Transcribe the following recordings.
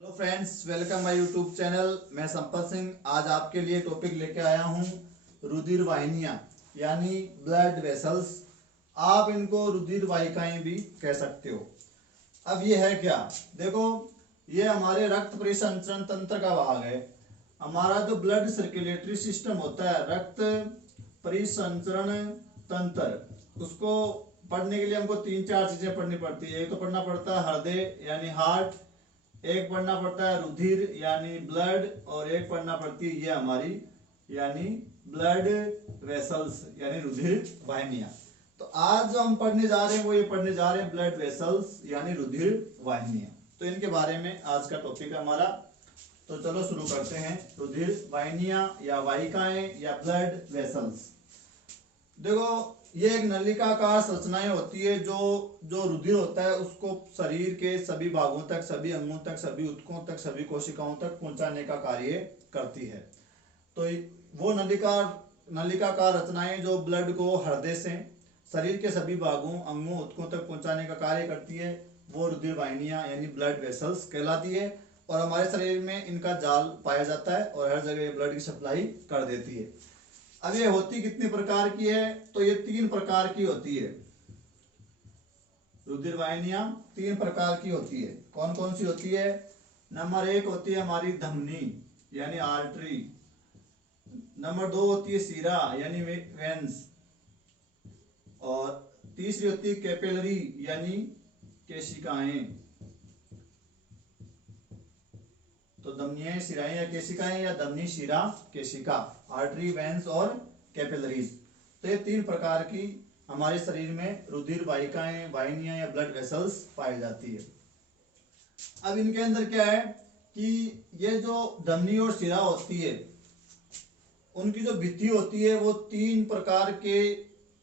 Hello friends, welcome my YouTube channel. मैं संपत सिंह आज आपके लिए टॉपिक लेके आया हूँ रुधिर वाहिनियाँ यानी ब्लड वेसल्स। आप इनको रुधिर वाहिकाएं भी कह सकते हो। अब ये है क्या, देखो, ये हमारे रक्त परिसंचरण तंत्र का भाग है। हमारा जो ब्लड सर्कुलेटरी सिस्टम होता है, रक्त परिसंचरण तंत्र, उसको पढ़ने के लिए हमको तीन चार चीजें पढ़नी पड़ती है। एक तो पढ़ना पड़ता है हृदय यानी हार्ट, एक पढ़ना पड़ता है रुधिर यानी ब्लड, और एक पढ़ना पड़ती है ये हमारी यानी ब्लड वेसल्स यानी रुधिर वाहिनियां। तो आज जो हम पढ़ने जा रहे हैं वो ये पढ़ने जा रहे हैं ब्लड वेसल्स यानी रुधिर वाहिनियां। तो इनके बारे में आज का टॉपिक है हमारा। तो चलो शुरू करते हैं। रुधिर वाहिनियां या वाहिकाएं या ब्लड वेसल्स, देखो, ये एक नलिकाकार संरचनाएं होती है जो जो रुधिर होता है उसको शरीर के सभी भागों तक, सभी अंगों तक, सभी ऊतकों तक, सभी कोशिकाओं तक पहुंचाने का कार्य करती है। तो वो नलिकाकार रचनाएं जो ब्लड को हृदय से शरीर के सभी भागों, अंगों, ऊतकों तक पहुंचाने का कार्य करती है, वो रुधिर वाहिनियां यानी ब्लड वेसल्स कहलाती है। और हमारे शरीर में इनका जाल पाया जाता है और हर जगह ब्लड की सप्लाई कर देती है। अब ये होती कितने प्रकार की है, तो ये तीन प्रकार की होती है। रुधिर वाहिनियां तीन प्रकार की होती है। कौन कौन सी होती है? नंबर एक होती है हमारी धमनी यानी आर्टरी। नंबर दो होती है शिरा यानी वेन्स। और तीसरी होती है कैपिलरी यानी केशिकाएं। तो धमनियां, शिराएं या केशिकाएं, या धमनी, शिरा, केशिका, आर्टरी, वेन्स और कैपिलरीज। तो ये तीन प्रकार की हमारे शरीर में रुधिर वाहिकाएं, वाहिनियां या ब्लड वेसल्स पाई जाती है। अब इनके अंदर क्या है कि ये जो धमनी और शिरा होती है, उनकी जो भित्ति होती है वो तीन प्रकार के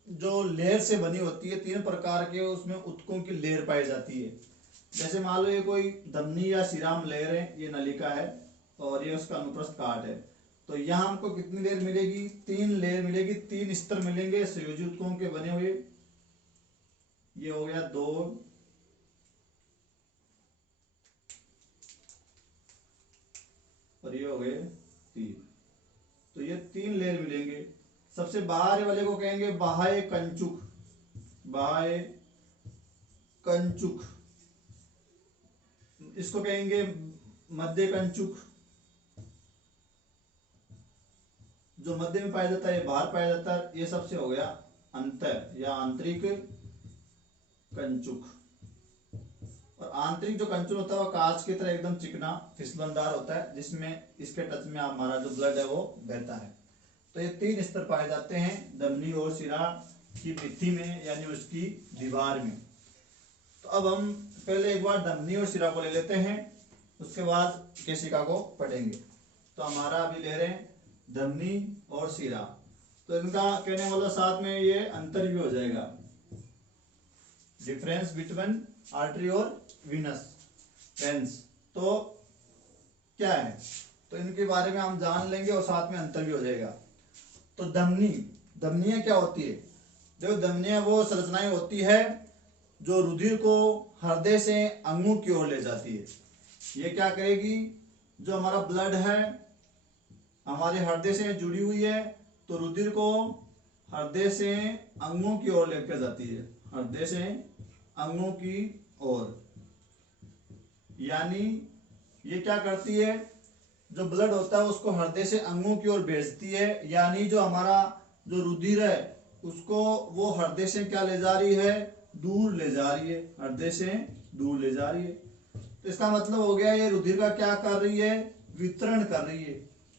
जो लेयर से बनी होती है। तीन प्रकार के उसमें ऊतकों की लेयर पाई जाती है। जैसे मान लो ये कोई धमनी या शिराम लेयर है, ये नलिका है और ये उसका अनुप्रस्थ काट है। तो यहाँ हमको कितनी लेयर मिलेगी? तीन लेयर मिलेगी, तीन स्तर मिलेंगे संयोजी ऊतकों के बने हुए। ये हो गया दो, और ये हो गए तीन। तो ये तीन लेयर मिलेंगे। सबसे बाहर वाले को कहेंगे बाह्य कंचुक, बाह्य कंचुक। इसको कहेंगे मध्य कंचुक, जो मध्य में पाया जाता है, बाहर पाया जाता है। ये सबसे हो गया अंतर या आंतरिक कंचुक। और आंतरिक जो कंचुक होता है वो कांच की तरह एकदम चिकना फिसलनदार होता है, जिसमें इसके टच में हमारा जो ब्लड है वो बहता है। तो ये तीन स्तर पाए जाते हैं धमनी और शिरा की भित्ति में यानी उसकी दीवार में। तो अब हम पहले एक बार धमनी और शिरा को ले लेते हैं, उसके बाद केशिका को पढ़ेंगे। तो हमारा अभी ले रहे हैं धमनी और शिरा। तो इनका कहने वाला साथ में ये अंतर भी हो जाएगा, डिफरेंस बिटवीन आर्टरी और वीनस वेन्स। तो क्या है, तो इनके बारे में हम जान लेंगे और साथ में अंतर भी हो जाएगा। तो धमनी, धमनियां क्या होती है? जो धमनियां वो संरचनाएं होती है जो रुधिर को हृदय से अंगों की ओर ले जाती है। ये क्या करेगी? जो हमारा ब्लड है हमारे हृदय से जुड़ी हुई है, तो रुधिर को हृदय से अंगों की ओर लेकर जाती है, हृदय से अंगों की ओर। यानी ये क्या करती है? जो ब्लड होता है उसको हृदय से अंगों की ओर भेजती है। यानी जो हमारा जो रुधिर है उसको वो हृदय से क्या ले जा रही है? दूर ले जा रही है, हृदय से दूर ले जा रही है। तो इसका मतलब हो गया ये रुधिर का क्या कर रही है? वितरण कर रही है,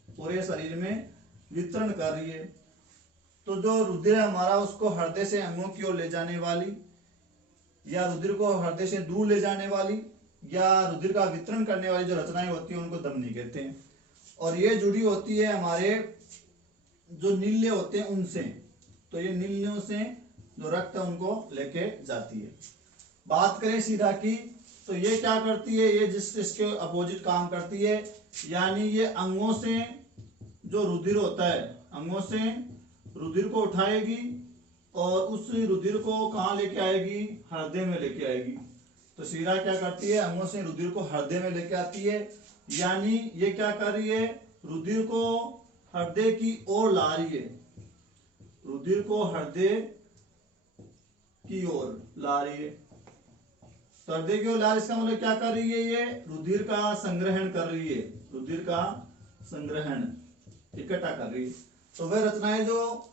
पूरे शरीर में वितरण कर रही है। तो जो रुधिर है हमारा उसको हृदय से अंगों की ओर ले जाने वाली, या रुधिर को हृदय से दूर ले जाने वाली, या रुधिर का वितरण करने वाली जो रचनाएं होती है उनको धमनी कहते हैं। और ये जुड़ी होती है हमारे जो नील्य होते हैं उनसे। तो ये नील्यों से जो रक्त है उनको लेके जाती है। बात करें शिरा की, तो ये क्या करती है? ये इसके अपोजिट काम करती है। यानी ये अंगों से जो रुधिर होता है, अंगों से रुधिर को उठाएगी और उस रुधिर को कहाँ लेके आएगी? हृदय में लेके आएगी। तो शिरा क्या करती है, अंगों से रुधिर को हृदय में लेके आती है, यानी ये क्या कर रही है, रुधिर को हृदय की ओर ला रही है, रुधिर को हृदय की ओर ला रही है। तो हृदय की ओर ला रही, इसका मतलब क्या कर रही है, ये रुधिर का संग्रहण कर रही है, रुधिर का संग्रहण इकट्ठा कर रही है। तो वह रचनाएं जो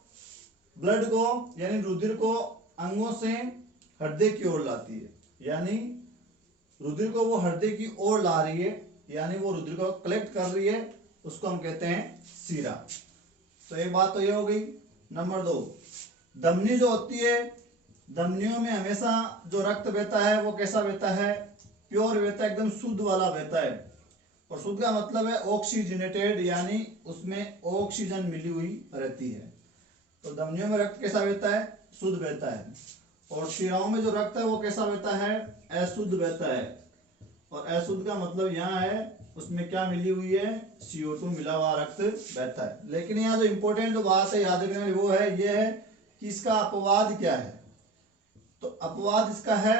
ब्लड को यानी रुधिर को अंगों से हृदय की ओर लाती है, यानी रुधिर को वो हृदय की ओर ला रही है, यानी वो रुधिर को कलेक्ट कर रही है, उसको हम कहते हैं शिरा। तो एक बात तो ये हो गई। नंबर 2, धमनी जो होती है, धमनियों में हमेशा जो रक्त बहता है वो कैसा बहता है, प्योर बहता है, एकदम शुद्ध वाला बहता है। और शुद्ध का मतलब है ऑक्सीजनेटेड, यानी उसमें ऑक्सीजन मिली हुई रहती है। तो धमनियों में रक्त कैसा बहता है, शुद्ध बहता है। और शिराओं में जो रक्त है वो कैसा बहता है, अशुद्ध बहता है। और अशुद्ध का मतलब यहाँ है उसमें क्या मिली हुई है, CO2 मिला हुआ रक्त बहता है। लेकिन यहाँ जो इंपॉर्टेंट जो बात है याद रखने वाली वो है, ये है कि इसका अपवाद क्या है। तो अपवाद इसका है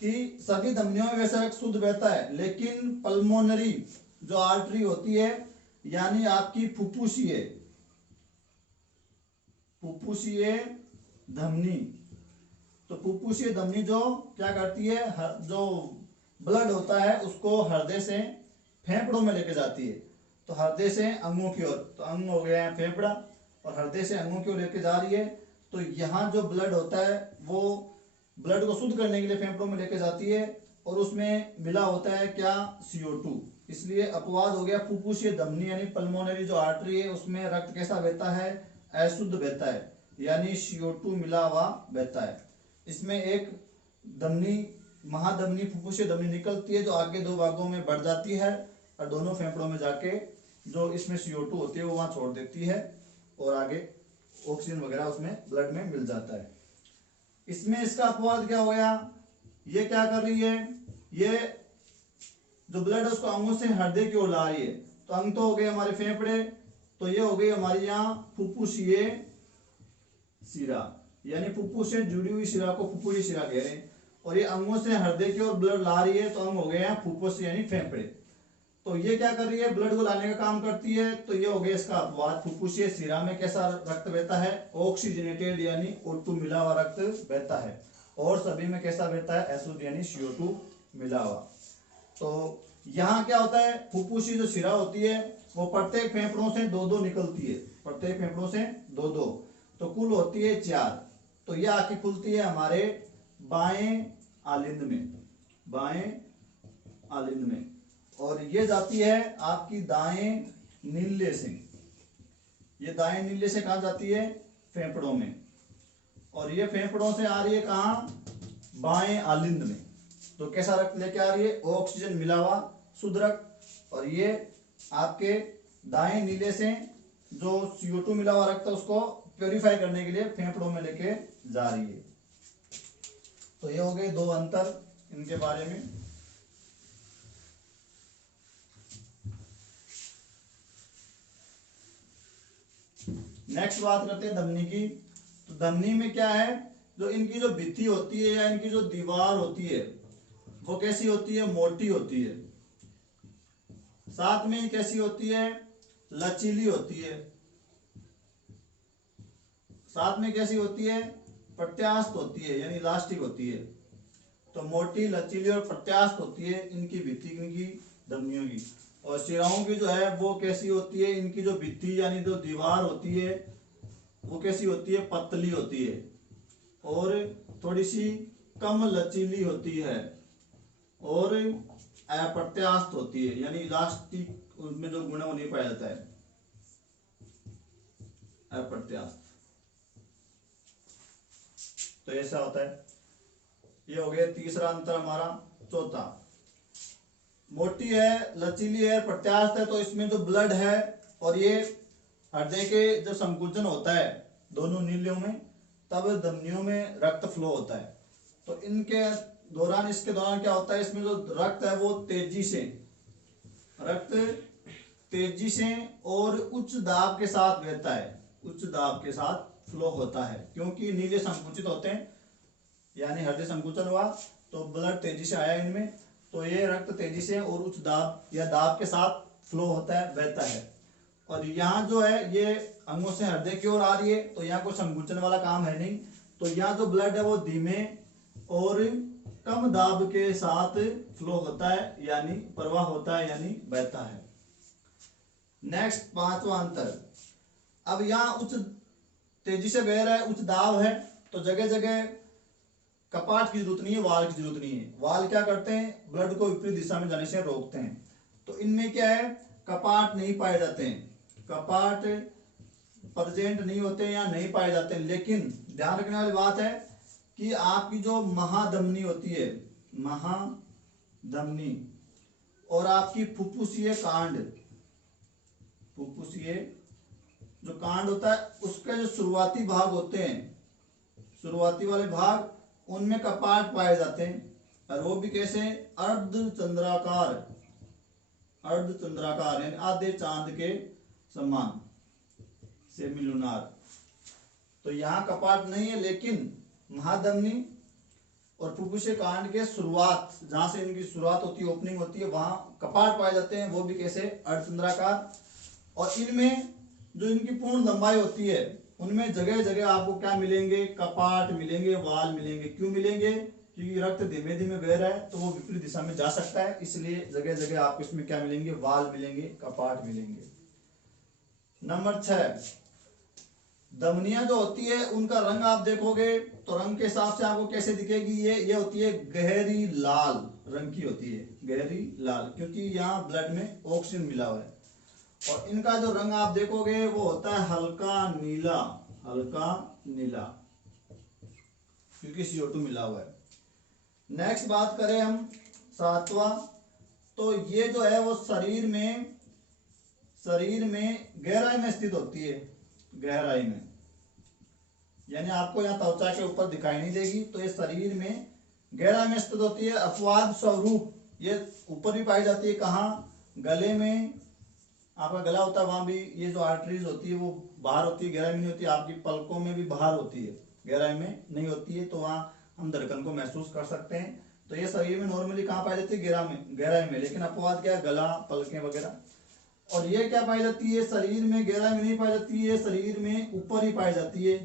कि सभी धमनियों में वैसे रक्त शुद्ध बहता है, लेकिन पल्मोनरी जो आर्टरी होती है, यानी आपकी फुफ्फुसीय धमनी, तो फुफ्फुसीय धमनी जो क्या करती है, जो ब्लड होता है उसको हृदय से फेफड़ों में लेके जाती है। तो हृदय से अंगों की ओर, तो अंग हो गया है फेफड़ा, और हृदय से अंगों की ओर लेके जा रही है। तो यहाँ जो ब्लड होता है वो ब्लड को शुद्ध करने के लिए फेफड़ों में लेके जाती है, और उसमें मिला होता है क्या, CO2। इसलिए अपवाद हो गया, फुफ्फुसीय धमनी यानी पल्मोनरी जो आर्टरी है उसमें रक्त कैसा बहता है, अशुद्ध बहता है, यानी CO2 मिला हुआ बहता है। इसमें एक धमनी, महाधमनी, फुफ्फुसीय धमनी निकलती है जो आगे दो भागों में बढ़ जाती है, और दोनों फेफड़ों में जाके जो इसमें CO2 होती है वो वहां छोड़ देती है, और आगे ऑक्सीजन वगैरह उसमें ब्लड में मिल जाता है। इसमें इसका अपवाद क्या हो गया, ये क्या कर रही है, ये जो ब्लड है उसको अंगों से हृदय की ओर ला रही है। तो अंग तो हो गए हमारे फेफड़े, तो ये हो गई हमारी यहाँ फुफ्फुसीय शिरा, यानी फुफ्फुस से जुड़ी हुई शिरा को फुफ्फुसीय शिरा कह रहे हैं। और ये अंगों से हृदय की ओर ब्लड ला रही है, तो अंग हो गए हैं फुफ्फुस यानी फेफड़े। तो ये क्या कर रही है, ब्लड को लाने का काम करती है। तो ये हो गया इसका अपवाद, फुफ्फुसीय शिरा में कैसा रक्त बहता है, ऑक्सीजनेटेड यानी O2 मिला हुआ रक्त बहता है, और सभी में कैसा बहता है, अशुद्ध यानी CO2 मिला हुआ। तो यहाँ क्या होता है, फुफ्फुसीय जो शिरा होती है वो प्रत्येक फेफड़ों से 2-2 निकलती है, प्रत्येक फेफड़ों से 2-2, तो कुल होती है 4। तो यह आके खुलती है हमारे बाएं आलिंद में, और ये जाती है आपकी दाएं नीले से, ये दाएं नीले से कहाँ जाती है, फेफड़ों में, और ये फेफड़ों से आ रही है कहाँ, बाएं आलिंद में। तो कैसा रक्त लेके आ रही है, ऑक्सीजन मिला हुआ शुद्ध रक्त, और ये आपके दाएं नीले से जो CO2 मिला हुआ रक्त है उसको प्योरीफाई करने के लिए फेफड़ों में लेके जा रही है। तो ये हो गए 2 अंतर इनके बारे में। नेक्स्ट बात करते हैं धमनी की। तो धमनी में क्या है, जो इनकी जो भित्ति होती है या इनकी जो दीवार होती है वो कैसी होती है, मोटी होती है। साथ में कैसी होती है, लचीली होती है। साथ में कैसी होती है, प्रत्यास्थ होती है, यानी इलास्टिक होती है। तो मोटी, लचीली और प्रत्यास्थ होती है इनकी भित्ति, इनकी धमनियों की। और शिराओं की जो है वो कैसी होती है, इनकी जो भित्ति यानी जो दीवार होती है वो कैसी होती है, पतली होती है, और थोड़ी सी कम लचीली होती है, और अप्रत्यास्थ होती है, यानी इलास्टिक उसमें जो गुण है वो नहीं पाया जाता है, अप्रत्यास्थ। तो ऐसा होता है। ये हो गया तीसरा अंतर हमारा। चौथा, मोटी है, लचीली है, प्रत्यास्थ है, तो इसमें जो ब्लड है और ये हृदय के जो संकुचन होता है दोनों नीलियों में, तब धमनियों में रक्त फ्लो होता है। तो इनके दौरान, इसके दौरान क्या होता है, इसमें जो रक्त है वो तेजी से और उच्च दाब के साथ बहता है, उच्च दाब के साथ फ्लो होता है, क्योंकि नीले संकुचित होते हैं, यानी हृदय संकुचन हुआ तो ब्लड तेजी से आया इनमें, तो ये रक्त तेजी से और उच्च दाब या दाब के साथ फ्लो होता है, बहता है। और यहाँ जो है ये अंगों से हृदय की ओर आ रही है, तो यहाँ कोई संकुचन वाला काम है नहीं। तो यहाँ जो ब्लड है वो धीमे और कम दाब के साथ फ्लो होता है, यानी प्रवाह होता है, यानी बहता है। नेक्स्ट पांचवा अंतर, अब यहाँ उच्च तेजी से बह रहा है, उच्च दाब है, तो जगह जगह कपाट की जरूरत नहीं है, वाल की जरूरत नहीं है। वाल क्या करते हैं, ब्लड को विपरीत दिशा में जाने से रोकते हैं। तो इनमें क्या है, कपाट नहीं पाए जाते हैं, कपाट प्रेजेंट नहीं होते या नहीं पाए जाते हैं। लेकिन ध्यान रखने वाली बात है कि आपकी जो महाधमनी होती है, महाधमनी, और आपकी फुफ्फुसीय कांड, फुफ्फुसीय जो कांड होता है उसके जो शुरुआती भाग होते हैं, शुरुआती वाले भाग, उनमें कपाट पाए जाते हैं। और वो भी कैसे, अर्धचंद्राकार, अर्धचंद्राकार यानी आधे चांद के समान, सेमी लूनार। तो यहाँ कपाट नहीं है, लेकिन महाधमनी और फुफ्फुसीय कांड के शुरुआत, जहां से इनकी शुरुआत होती है, ओपनिंग होती है, वहां कपाट पाए जाते हैं, वो भी कैसे, अर्धचंद्राकार। और इनमें जो इनकी पूर्ण लंबाई होती है, उनमें जगह जगह आपको क्या मिलेंगे, कपाट मिलेंगे, वाल मिलेंगे। क्यों मिलेंगे, क्योंकि रक्त धीमे धीमे बह रहा है, तो वो विपरीत दिशा में जा सकता है, इसलिए जगह जगह आपको इसमें क्या मिलेंगे, वाल मिलेंगे, कपाट मिलेंगे। नंबर 6, धमनियां जो होती है उनका रंग आप देखोगे तो रंग के हिसाब से आपको कैसे दिखेगी, ये होती है गहरी लाल रंग की होती है, गहरी लाल, क्योंकि यहाँ ब्लड में ऑक्सीजन मिला हुआ है। और इनका जो रंग आप देखोगे वो होता है हल्का नीला, हल्का नीला, क्योंकि CO2 मिला हुआ है। नेक्स्ट बात करें हम 7वां, तो ये जो है वो शरीर में गहराई में स्थित होती है, गहराई में, यानी आपको यहाँ त्वचा के ऊपर दिखाई नहीं देगी। तो ये शरीर में गहराई में स्थित होती है। अपवाद स्वरूप ये ऊपर भी पाई जाती है, कहाँ, गले में, आपका गला होता है वहां भी ये जो आर्टरीज होती है वो बाहर होती है, गहराई में नहीं होती। आपकी पलकों में भी बाहर होती है, गहराई में नहीं होती है, तो वहां हम धड़कन को महसूस कर सकते हैं। तो ये शरीर में नॉर्मली कहाँ पाई जाती है, गहराई में। लेकिन अपवाद क्या है, गला, पलकें वगैरह। और ये क्या पाई जाती है, शरीर में गहराई में नहीं पाई जाती है, शरीर में ऊपर ही पाई जाती है।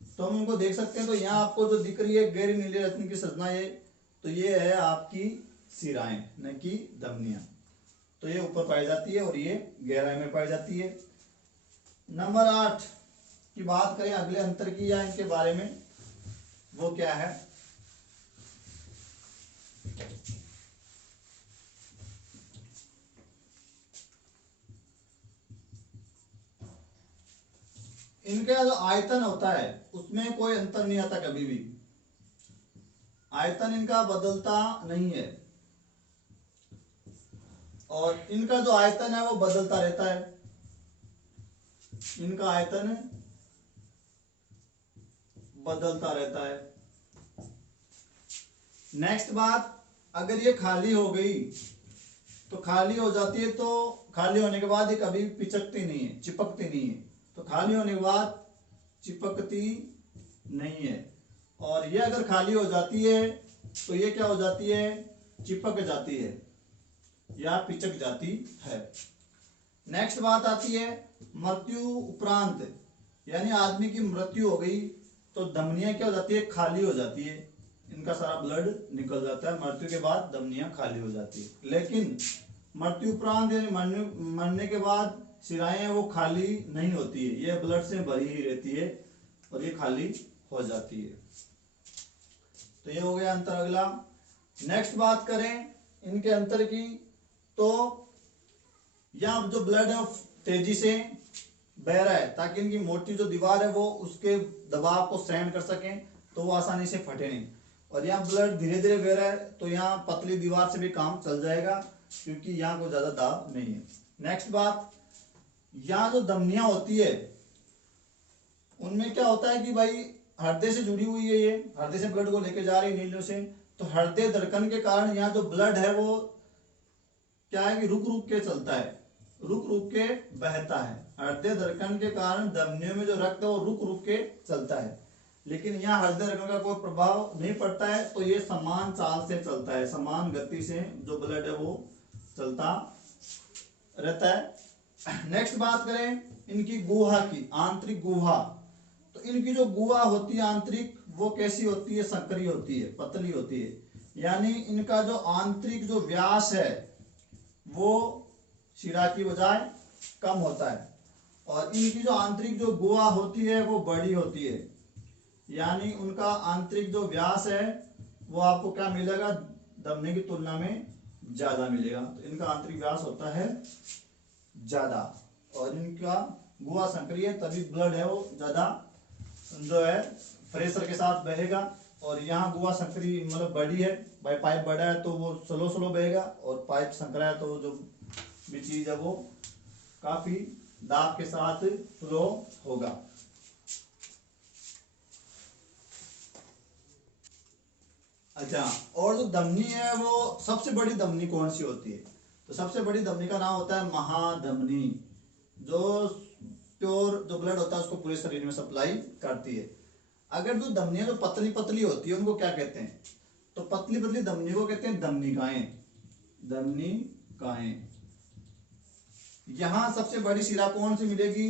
तो हम उनको देख सकते हैं। तो यहाँ आपको जो दिख रही है गहरी नीले रत्न की संरचना, तो ये है आपकी शिराएं, न कि धमनियां। तो ये ऊपर पाई जाती है और ये गहराई में पाई जाती है। नंबर 8 की बात करें अगले अंतर की या इनके बारे में, वो क्या है, इनका जो आयतन होता है उसमें कोई अंतर नहीं आता कभी भी, आयतन इनका बदलता नहीं है। और इनका जो आयतन है वो बदलता रहता है, इनका आयतन बदलता रहता है। नेक्स्ट बात, अगर ये खाली हो गई तो खाली हो जाती है, तो खाली होने के बाद ये कभी पिचकती नहीं है, चिपकती नहीं है। तो खाली होने के बाद चिपकती नहीं है। और ये अगर खाली हो जाती है तो ये क्या हो जाती है, चिपक जाती है या पिचक जाती है। नेक्स्ट बात आती है मृत्यु उपरांत, यानी आदमी की मृत्यु हो गई तो धमनियां क्या हो जाती है, खाली हो जाती है, इनका सारा ब्लड निकल जाता है। मृत्यु के बाद धमनियां खाली हो जाती है। लेकिन मृत्यु उपरांत यानी मरने के बाद शिराएं वो खाली नहीं होती है, ये ब्लड से भरी ही रहती है और ये खाली हो जाती है। तो ये हो गया अंतर। अगला नेक्स्ट बात करें इनके अंतर की, तो यहाँ जो ब्लड है तेजी से बह रहा है ताकि इनकी मोटी जो दीवार है वो उसके दबाव को सहन कर सके, तो वो आसानी से फटे नहीं। और यहाँ ब्लड धीरे धीरे बह रहा है तो यहाँ पतली दीवार से भी काम चल जाएगा, क्योंकि यहाँ कोई ज्यादा दाब नहीं है। नेक्स्ट बात, यहाँ जो धमनियां होती है उनमें क्या होता है कि भाई हृदय से जुड़ी हुई है, ये हृदय से ब्लड को लेके जा रही है नीलियों से। तो हृदय धड़कन के कारण यहाँ जो ब्लड है वो क्या है कि रुक रुक के चलता है, रुक रुक के बहता है। हृदय धड़कन के कारण धमनियों में जो रक्त है वो रुक रुक के चलता है। लेकिन यहाँ हृदय रगड़ का कोई प्रभाव नहीं पड़ता है, तो ये समान चाल से चलता है, समान गति से जो ब्लड है वो चलता रहता है। नेक्स्ट बात करें इनकी गुहा की, आंतरिक गुहा। तो इनकी जो गुहा होती है आंतरिक, वो कैसी होती है? संकरी होती है, पतली होती है, यानी इनका जो आंतरिक जो व्यास है वो शिरा की बजाय कम होता है, और इनकी जो आंतरिक जो गुहा होती है वो बड़ी होती है, यानी उनका आंतरिक जो व्यास है वो आपको क्या मिलेगा? धमनी की तुलना में ज्यादा मिलेगा। तो इनका आंतरिक व्यास होता है ज्यादा, और इनका गुहा संकरी है, तभी ब्लड है वो ज्यादा जो है प्रेशर के साथ बहेगा। और यहाँ गुहा संकरी मतलब बड़ी है, भाई पाइप बड़ा है तो वो स्लो स्लो बहेगा, और पाइप संकरा है तो जो भी चीज है वो काफी दाब के साथ फ्लो होगा। अच्छा, और जो धमनी है वो सबसे बड़ी धमनी कौन सी होती है? तो सबसे बड़ी धमनी का नाम होता है महाधमनी, जो प्योर जो ब्लड होता है उसको पूरे शरीर में सप्लाई करती है। अगर जो धमनियां जो पतली पतली होती है उनको क्या कहते हैं? तो पतली पतली धमनी को कहते हैं धमनिकाएं, धमनिकाएं। यहां सबसे बड़ी शिरा कौन सी मिलेगी?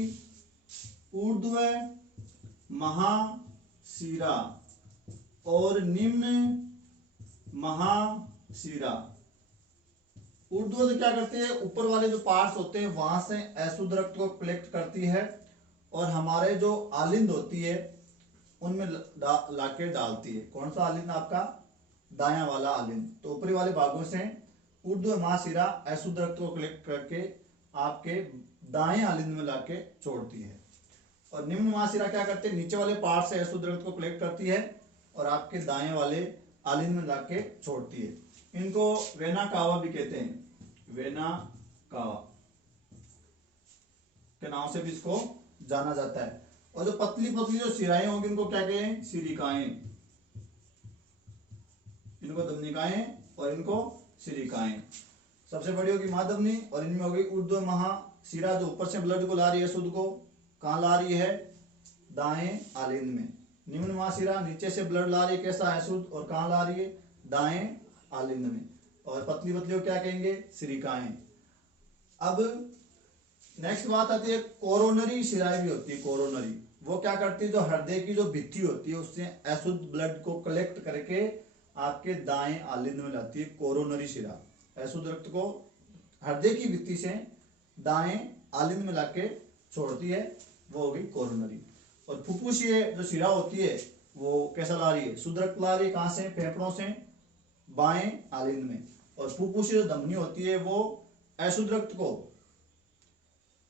ऊर्ध्व महाशिरा और निम्न महाशिरा। ऊर्ध्व क्या करती है? ऊपर वाले जो पार्ट्स होते हैं वहां से अशुद्ध रक्त को कलेक्ट करती है, और हमारे जो आलिंद होती है उनमें लाके डालती है। कौन सा आलिंद? आपका दायां वाला आलिंद। तो ऊपरी वाले भागों से ऊर्ध्व महाशिरा अशुद्ध रक्त को कलेक्ट करके आपके दाएं आलिंद में लाके छोड़ती है, और निम्न महाशिरा क्या करते हैं? नीचे वाले पार्ट से अशुद्ध रक्त को कलेक्ट करती है और आपके दाएं वाले आलिंद में लाके छोड़ती है। इनको वेना कावा भी कहते हैं, वेना कावा के नाम से भी इसको जाना जाता है। और जो पतली पतली जो शिराएं होंगी उनको क्या कहें? सिरिकाएं। इनको धमनिकाएं और इनको सिरिकाएं। सबसे बड़ी होगी महाधमनी, और इनमें होगी ऊर्ध्व महाशिरा जो ऊपर से ब्लड को ला रही है, शुद्ध को कहाँ ला रही है? दाएं आलिंद में। निम्न महाशिरा नीचे से ब्लड ला रही है, कैसा? अशुद्ध, और कहाँ ला रही है? दाएं आलिंद में। और पतली पतली को क्या कहेंगे? सिरिकाएं। अब नेक्स्ट बात आती है कोरोनरी शिराएं भी होती है। कोरोनरी वो क्या करती है? जो हृदय की जो भित्ति होती है उससे अशुद्ध ब्लड को कलेक्ट करके आपके दाएं आलिंद में लाती है। कोरोनरी शिरा अशुद्ध रक्त को हृदय की भित्ति से दाएं आलिंद में लाके छोड़ती है, वो होगी कोरोनरी। और फुफ्फुसीय जो शिरा होती है वो कैसा ला रही है? शुद्ध रक्त ला रही है, कहां से? फेफड़ों से बाएं आलिंद में। और फुफ्फुसीय जो धमनी होती है वो अशुद्ध रक्त को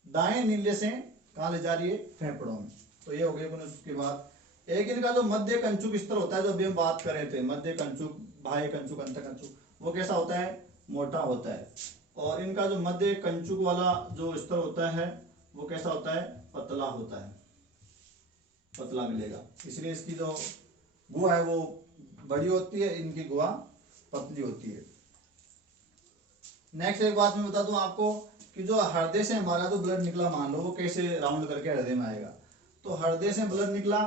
दाएं नीले से कहां ले जा रही है? फेफड़ों में। तो ये हो गया। उसके बाद एक इनका जो मध्य कंचुक स्तर होता है, जो अभी हम बात कर रहे थे, मध्य कंचुक, बाह्य कंचुक, अंत कंचुक, वो कैसा होता है? मोटा होता है। और इनका जो मध्य कंचुक वाला जो स्तर होता है वो कैसा होता है? पतला होता है, पतला मिलेगा। इसलिए इसकी जो गुहा है वो बड़ी होती है, इनकी गुहा पतली होती है। नेक्स्ट एक बात मैं बता दूं आपको कि जो हृदय से हमारा जो ब्लड निकला, मान लो वो कैसे राउंड करके हृदय में आएगा। तो हृदय से ब्लड निकला,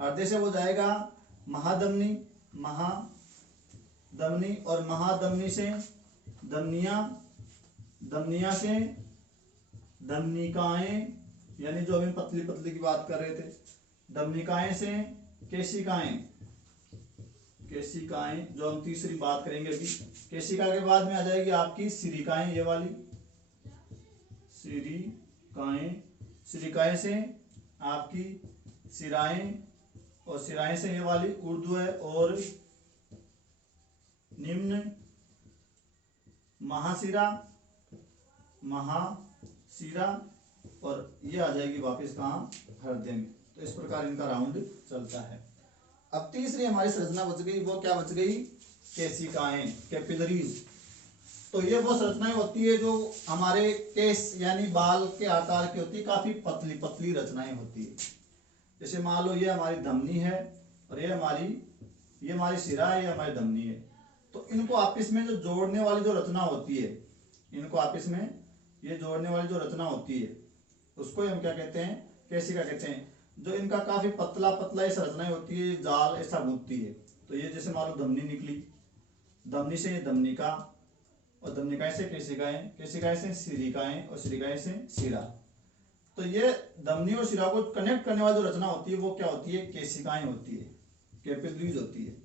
हृदय से वो जाएगा महाधमनी, महाधमनी, और महाधमनी से धमनिया, धमनिया से धमनिकाएं, यानी जो अभी पतली पतली की बात कर रहे थे, धमनिकाएं से केशिकाएं, केशिकाएं जो हम तीसरी बात करेंगे अभी। केशिका के बाद में आ जाएगी आपकी सिरिकाएं, ये वाली सिरिकाएं। सिरिकाएं से आपकी सिराएं, और सिराएं से ये वाली ऊर्ध्व और निम्न महाशिरा, महाशिरा, और ये आ जाएगी वापस कहाँ? हृदय में। तो इस प्रकार इनका राउंड चलता है। अब तीसरी हमारी संरचना बच गई, वो क्या बच गई? केशिकाएं, कैपिलरीज। तो ये वो संरचनाएं होती है जो हमारे केस यानी बाल के आकार की होती है, काफी पतली पतली रचनाएं होती है। जैसे मान लो ये हमारी धमनी है, और ये हमारी शिरा है, ये हमारी धमनी है। तो इनको आपस में जो जोड़ने वाली जो रचना होती है, इनको आपस में ये जोड़ने वाली जो रचना होती है उसको हम क्या कहते हैं? केशिका कहते हैं। जो इनका काफी पतला पतला ये संरचना होती है, जाल ऐसा गूंथती है। तो ये जैसे मान लो धमनी निकली, धमनी से ये धमनिका, और धमनिकाएं से केशिकाएं, केशिकाएं से सिरिकाएं, और सिरिकाएं से शिरा। तो ये धमनी और शिरा को कनेक्ट करने वाली जो रचना होती है वो क्या होती है, केशिकाएं होती है, कैपिलरीज होती है।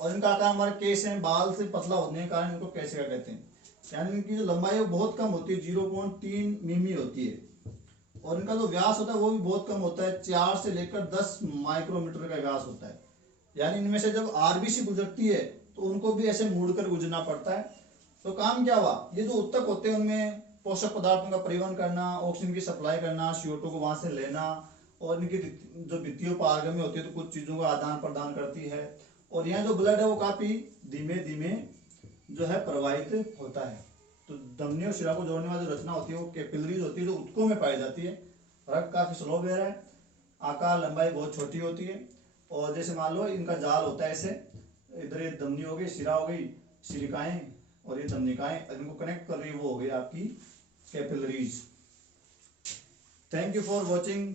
और इनका आकार हमारे केश है, बाल से पतला होने के कारण इनको केशिका कहते हैं। यानी इनकी जो लंबाई है वो बहुत कम होती है, 0.3 मिमी होती है। और इनका जो व्यास होता है वो भी बहुत कम होता है, 4 से लेकर 10 माइक्रोमीटर का व्यास होता है। यानी इनमें से जब आरबीसी गुजरती है तो उनको भी ऐसे मुड़कर गुजरना पड़ता है। तो काम क्या हुआ, ये जो उत्तक होते हैं उनमें पोषक पदार्थों का परिवहन करना, ऑक्सीजन की सप्लाई करना, CO2 को वहां से लेना, और इनकी जो वित्तीय पारगम्य होती है तो कुछ चीजों का आदान प्रदान करती है। और यहाँ जो ब्लड है वो काफी धीमे धीमे जो है प्रवाहित होता है। तो धमनी और शिरा को जोड़ने वाली जो रचना होती है वो कैपिलरीज होती है, जो उत्तकों में पाई जाती है। रक्त काफी स्लो बह रहा है, आकार लंबाई बहुत छोटी होती है। और जैसे मान लो इनका जाल होता है ऐसे, इधर ये धमनी हो गई, शिरा हो गई, सिलिकाएं, और ये धमनिकाएं इनको कनेक्ट कर रही है वो हो गई आपकी capillaries. Thank you for watching.